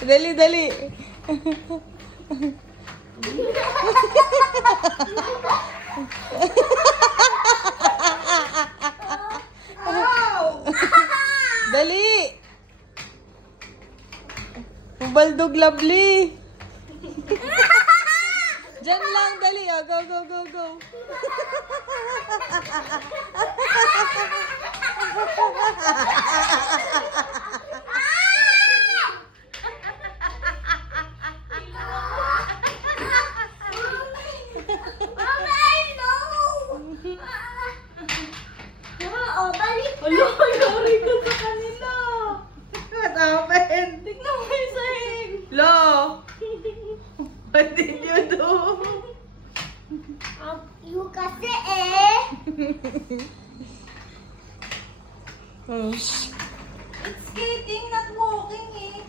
Dali, dali. Dali. Baldog lovely. Diyan lang, dali. Oh, go, go, go, go. Lori ko sa kanila. What happened? Tignan mo yung sahig. Lo! What did you do? You kasi eh. Oh. It's skating, not walking eh.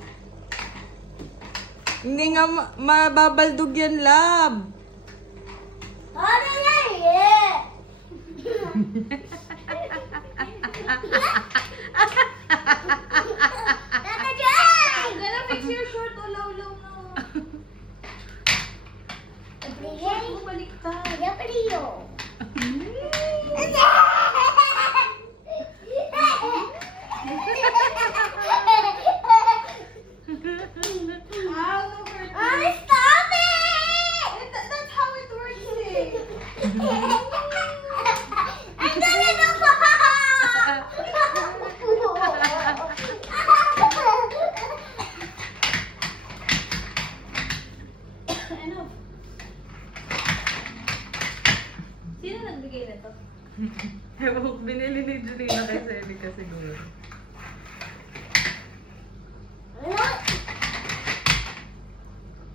Hindi nga mababaldog yan, lab. Ano na eh? Tata Jay! I'm gonna fix your short. Ulaw-ulaw na. Abriye. Baliktad. Ya pariyo. Ow, no hurt. Ay, stop it! That's how it works eh. Ang dali na ba? Ano? Sino nagbigay na to? Binili ni Julina kay Celica siguro.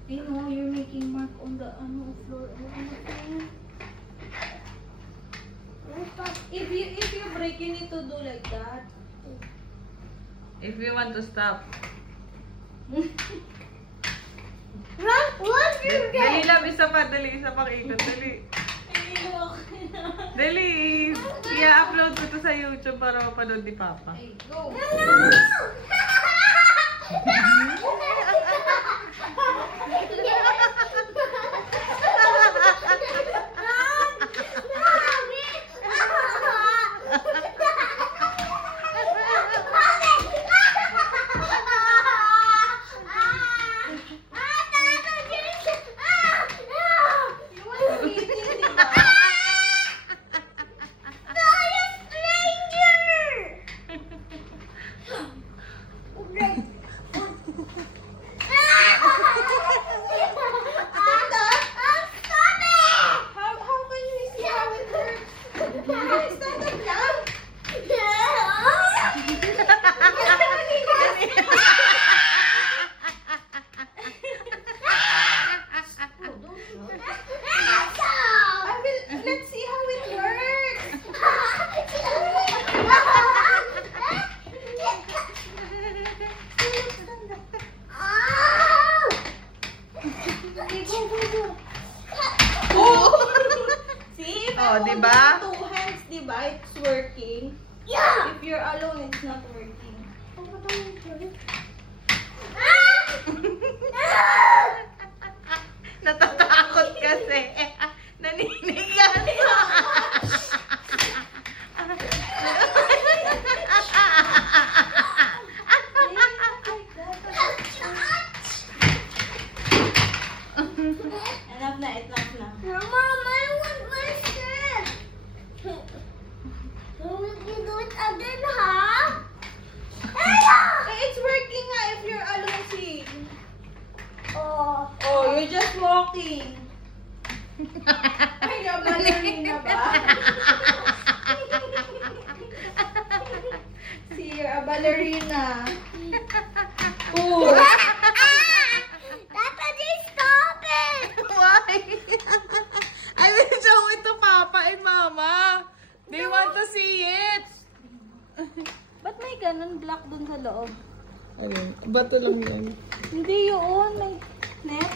I know, you're making mark on the floor. If you break, you need to do like that. If you want to stop. Run, what you Dali get? lang, isa pa, dali, isa pang ikot, dali. Dali, i-upload ko to sa YouTube para mapanood ni Papa. Hey, go. You want skating, di ba? How can you see how it hurts? Stand up lang. Let's see how it works. See, if Oh, I hold diba? with 2 hands, diba, it's working. Yeah. If you're alone, it's not working. Natatakot kasi. Naninigan. Enough na, enough na. Mom, I want my shirt. Will you do it again, huh? Eh, it's working nga if you're alone, see. Oh. Oh, you're just walking. Ay, ballerina ba? See, you're a ballerina. Oh. Tata, just stop it. Why? I will show it to Papa and Mama. They want to see it. Ba't may ganun black dun sa loob? Ayun, bato lang yan. Hindi yun, may net.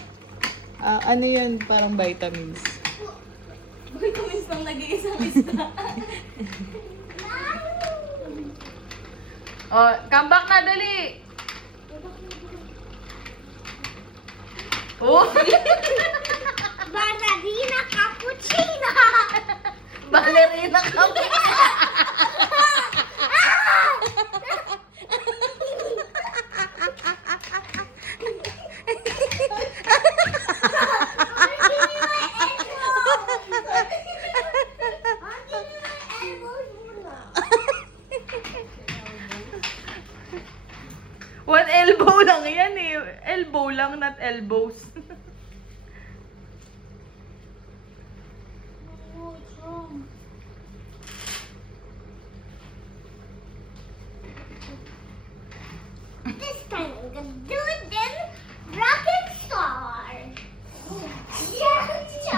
Ano yan? Parang vitamins. Uy, kumis pang nag-iisang isa. Oh, come back na, dali! Oh! Ballerina cappuccino. Ballerina ka ba? One elbow lang yan eh. Elbow lang, not elbows. Oh, what's wrong? This time I'm gonna do it then rocket star. Yeah. See,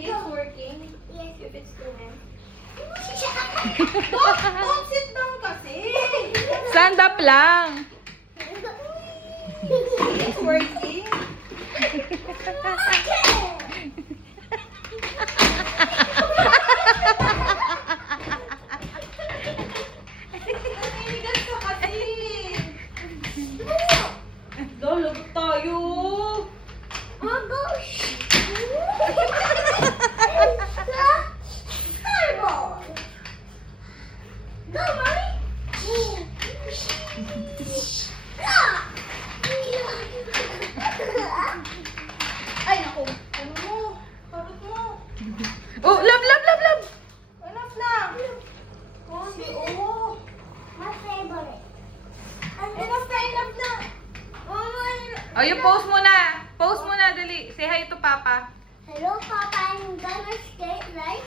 it's working. Yes. If it's doing. Don't sit down kasi. Stand up lang. It's working. Naninigas ka kasi. Lalagot tayo. Oh gosh. Fireball. Go, mommy. Ay, naku. Ano mo? Karot mo. Oh, love, love, love, love! Enough na. Mommy, oh. My favorite. Enough na, enough na. Oh, you post muna. Post muna, dali. Say hi to Papa. Hello, Papa. I'm gonna skate like.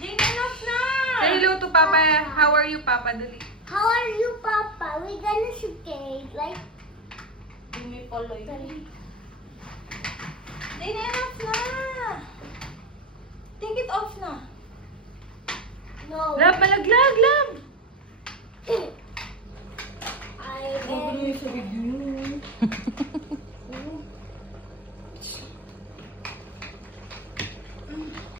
Din, enough na. Say hello to Papa. How are you, Papa? Dali. How are you, Papa? We're gonna skate like. Dumi pala yun. Din, enough na. Take it off na. No. Love, malaglag, love! I Huwag am. niyo sa video.